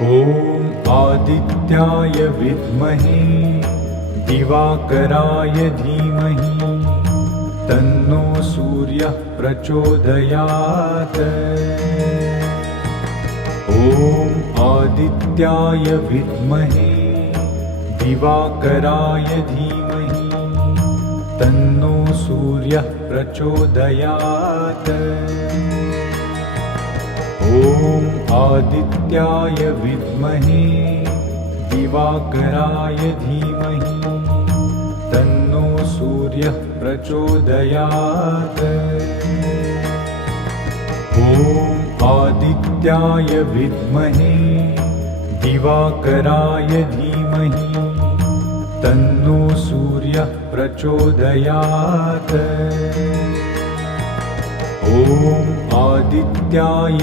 ॐ आदित्याय विद्महे दिवाकराय धीमहि तन्नो सूर्यः प्रचोदयात्। ॐ आदित्याय विद्महे दिवाकराय धीमहि तन्नो सूर्यः प्रचोदयात्। ॐ आदित्याय विद्महे दिवाकराय धीमहि तन्नो सूर्यः प्रचोदयात्। ॐ आदित्याय विद्महे दिवाकराय धीमहि तन्नो सूर्यः प्रचोदयात्। ॐ आदित्याय